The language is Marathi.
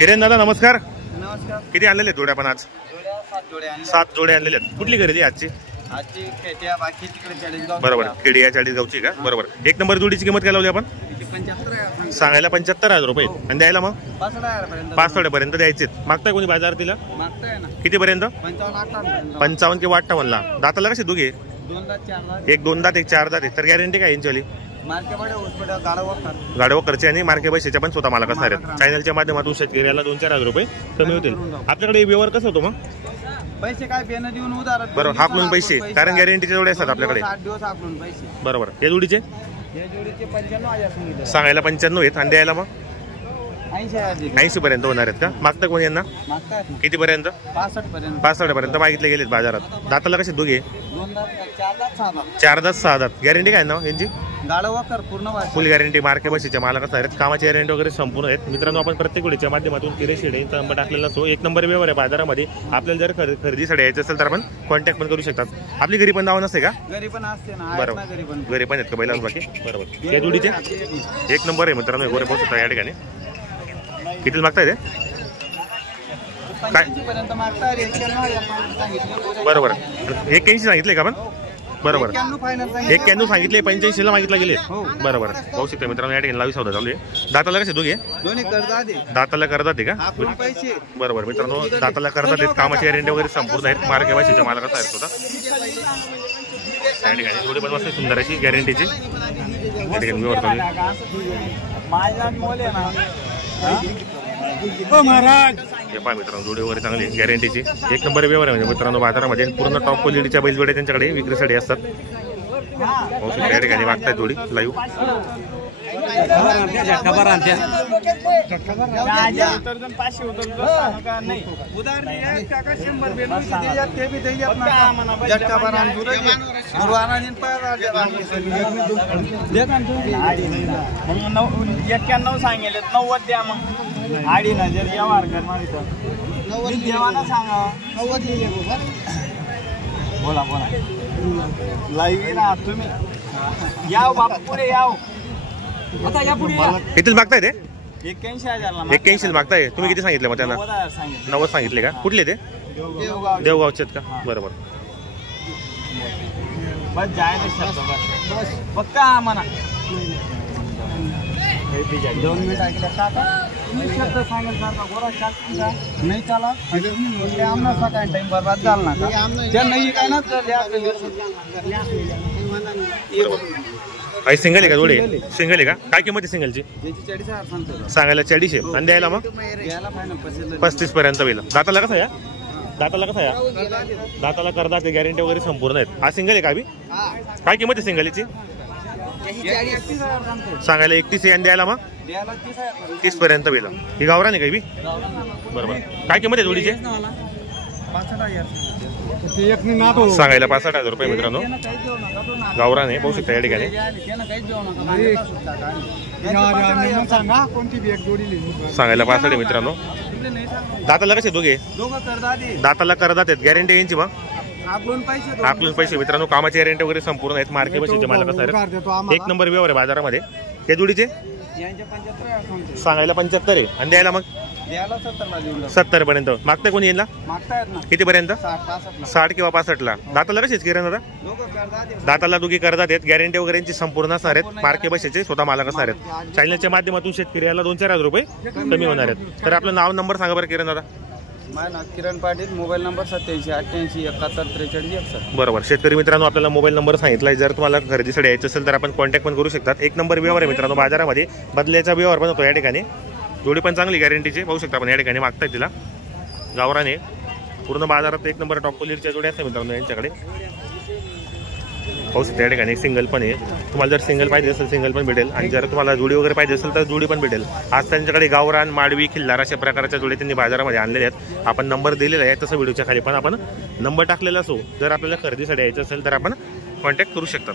किरण दादा नमस्कार. नमस्कार. किती आणलेले जोड्या पण आज? 7 जोड्या आणलेले आहेत. कुठली खरेदी आजची? आजची खेट्या बाकी तिकडे 40 गाव. बरोबर, खेडी या 40 गावची का? बरोबर. एक नंबर जोडीची किंमत काय लावली आपण? 75 सांगायला 75,000 रुपये आणि द्यायला मग 65 पर्यंत. 65 पर्यंत द्यायचे. मागताय कोणी बाजार तिला? मागताय ना किती पर्यंत? 55 55 किंवा 58ला. दाताला कसे दोघे? 2 दात 4 दात. एक 2 दात एक 4 दात आहे. तर गॅरंटी काय यांची? मार्केटमध्ये हॉस्पिटल गाडा गाडव खर्च आणि मार्के पैशाच्या पण स्वतः मला कसं आहेत. चॅनलच्या माध्यमातून शेतकऱ्याला 2-4 हजार रुपये कमी होतील. आपल्याकडे व्यवहार कसं होतो मग? पैसे काय पेन देऊन उधार. बरोबर, हाकलून पैसे, कारण गॅरंटीचे जोडे असतात आपल्याकडे. 8 दिवस हाकलून पैसे. बरोबर. या जोडीचे या जोडीचे 95,000 सांगितले. सांगायला 95 आहेत आणि द्यायला मग 80,000. 80 पर्यंत होणार आहेत का? मागता कोणी यांना? मागतायत ना किती पर्यंत? 65 पर्यंत. 65 पर्यंत मागितले गेलेत बाजारात. दाताला कसे दोघे? 2 दात 4 दात 6 दात. 4 दात 6 दात. गॅरंटी काय ना यांची? गाडा वाकर पूर्ण वाच. फुल गॅरंटी मार्के बशीच्या मालक असणार आहेत. कामाची गॅरंटी वगैरे संपूर्ण आहेत. मित्रांनो, आपण प्रत्येक वेळेच्या माध्यमातून किरेशेड यांचा नंबर टाकलेला असो. एक नंबर व्यवहार आहे बाजारामध्ये. आपल्याला जर खरेदीसाठी यायचं असेल तर आपण कॉन्टॅक्ट पण करू शकतात. आपली घरी पण नाव नसते का? घरी पण असते ना. बरोबर, घरी पण आहेत का बैलाच बाकी? बरोबर. या जोडीचे एक नंबर आहे मित्रांनो. गोरे पोहोचतो या ठिकाणी. किती मागताय ते? काय? बरोबर. 81 सांगितले का आपण? बरोबर. 91 सांगितले, 85 ला मागितला गेले. बरोबर. पाहू शकता मित्रांनो, या ठिकाणी लावी सौदा चालू आहे. दाताला कसे दोघे? दाताला करतात ते का? बरोबर मित्रांनो, दाताला करतात आहेत. कामाची गॅरंटी वगैरे संपूर्ण आहेत. मार्के भाषेच्या मालक कसा आहे स्वतः या ठिकाणी. थोडी पण मस्त सुंदर अशी गॅरंटीची या ठिकाणी व्यवहार चालू हे पहा मित्रांनो, जोडी वगैरे चांगली गॅरंटीची एक नंबर व्यवहार आहे. म्हणजे मित्रांनो, बाजारामध्ये पूर्ण टॉप क्वालिटीच्या बैलजोड्या त्यांच्याकडे विक्रीसाठी असतात. या ठिकाणी मागताय जोडी लाईव्ह. सांगेल 90 द्या मग. आडी ना जर व्यवहार करणार देवाना सांगा. 90 बोला बोला. लाईव्ह ना तुम्ही. याव बाप पुढे याव. आता या पुढे. किती मागताय ते? 81,000. 81 मागताय. तुम्ही किती सांगितले मग त्यांना? 90 सांगितले का? कुठले ते? देवगावचे आहेत का? बरोबर. बस जायला शब्द बस फक्त म्हणा. 2 मिनिट ऐकलं शब्द सांगेल सारखा गोरा चालता नाही चाला. आमना सकाळी टाइम बरबाद झाला ना. नाही काय ना सिंगल आहे का जोडी? सिंगल आहे का? काय किंमत आहे सिंगलची? 40,000 सांगतो. सांगायला 40 आहे आणि द्यायला मग 35 पर्यंत होईल. दाताला कसं या? दाताला कसं या? दाताला करतात ते गॅरंटी वगैरे संपूर्ण आहेत. हा सिंगल आहे का? काय किंमत आहे सिंगलची? सांगायला 31 आहे आणि द्यायला मग 30 पर्यंत होईल. ही गावरान आहे का? बरोबर. काय किंमत आहे जोडीची? सांगायला 65,000 रुपये मित्रांनो. गावरान आहे, पाहू शकता या ठिकाणी. सांगायला 65 मित्रांनो. दाताला कसे दोघे? दाताला करतात आहेत. गॅरंटी यांची मग आकलून पैसे मित्रांनो. कामाची गॅरंटी वगैरे संपूर्ण आहेत. मार्के बशीचे मालक असणार. एक नंबर व्यवहार आहे बाजारामध्ये. या जोडीचे सांगायला 75 आहे आणि द्यायला मग 70 पर्यंत. मागताय कोणी यांना? किती पर्यंत? 60 किंवा 65ला. दाताला कशीच किरण दादा? दाताला दोघी करतात आहेत. गॅरंटी वगैरेची संपूर्ण असणार आहेत. मार्के बशीचे स्वतः मालक असणार आहेत. चॅनलच्या माध्यमातून शेतकऱ्याला 2-4 हजार रुपये कमी होणार आहेत. तर आपलं नाव नंबर सांगा बरं किरण दादा. माझं नाव किरण पाटील. Mobile number 8788 71 43 61. बरोबर. शेतकरी मित्रांनो, आपल्याला मोबाईल नंबर सांगितलाय. जर तुम्हाला खरेदीसाठी यायचं असेल तर आपण कॉन्टॅक्ट पण करू शकतात. एक नंबर व्यवहार आहे मित्रांनो बाजारामध्ये. बदल्याचा व्यवहार पण होतो या ठिकाणी. जोडी पण चांगली गॅरंटीची पाहू शकता आपण या ठिकाणी. मागताय तिला गावराने. पूर्ण बाजारात एक नंबर टॉप क्वालिटीच्या जोड्या असतात मित्रांनो यांच्याकडे. पाहू शकता या ठिकाणी. सिंगल पण आहे. तुम्हाला जर सिंगल पाहिजे असेल सिंगल पण भेटेल. आणि जर तुम्हाला जोडी वगैरे पाहिजे असेल तर जोडी पण भेटेल. आज त्यांच्याकडे गावरान, माडवी, खिल्लार अशा प्रकारच्या जोड्या त्यांनी बाजारामध्ये आणलेल्या आहेत. आपण नंबर दिलेला आहे. तसं व्हिडिओच्या खाली पण आपण नंबर टाकलेला असो. जर आपल्याला खरेदीसाठी यायचं असेल तर आपण कॉन्टॅक्ट करू शकतात.